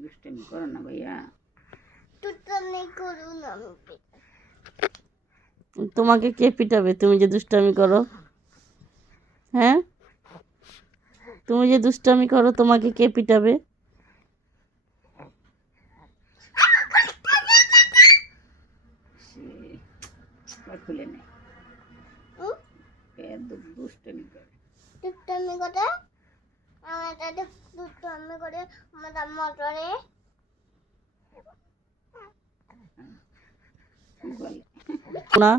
দুষ্টামি করো না ভাইয়া। তোমাকে কে পিটাবে তুমি যে দুষ্টামি করো? হ্যাঁ, তুমি যে দুষ্টামি করো তোমাকে কে পিটাবে? খুলে নেই, দুষ্টামি করে। না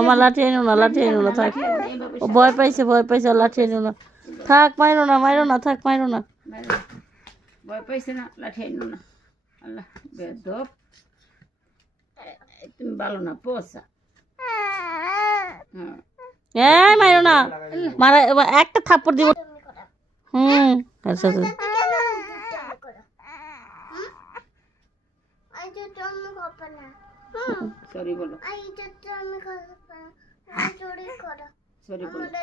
আমার লাঠি আনো না, লাঠি আনো না, থাক। ও ভয় পাইছে, ভয় পাইছে, লাঠি আনো না, থাক। মাইরো না, মাইরো না, থাক, মাইরো না। ভয় পাইছে না, লাঠি আনো না। আল্লাহ বেদব, তুমি ভালো না পোষা। এই মাইরো না, মারা একটা থাপ্পড় দিব। আচ্ছা সরি বলো, সরি বলো।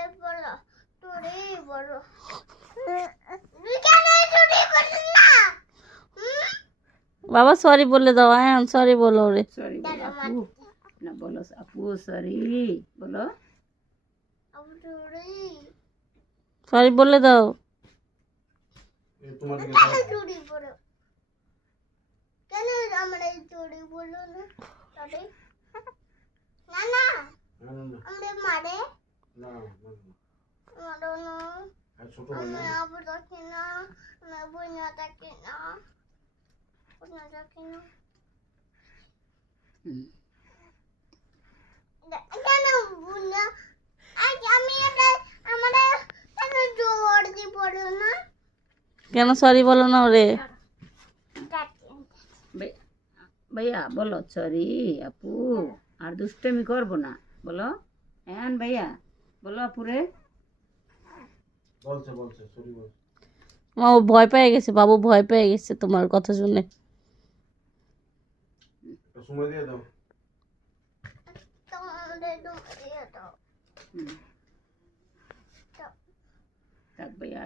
বাবা সরি বলে দাও, হ্যাঁ সরি বলো রে। সরি বলো আপু, না বলো আপু সরি বলো, সরি বলে দাও। কেন সরি বলো না রে? ভাইয়া বলো সরি আপু, আর দুষ্টামি করবো না বলো। হ্যাঁ ভাইয়া বলো আপুরে। মা ও ভয় পেয়ে গেছে, বাবু ভয় পেয়ে গেছে তোমার কথা শুনে। সময় দিয়ে দাও। থাক ভাইয়া।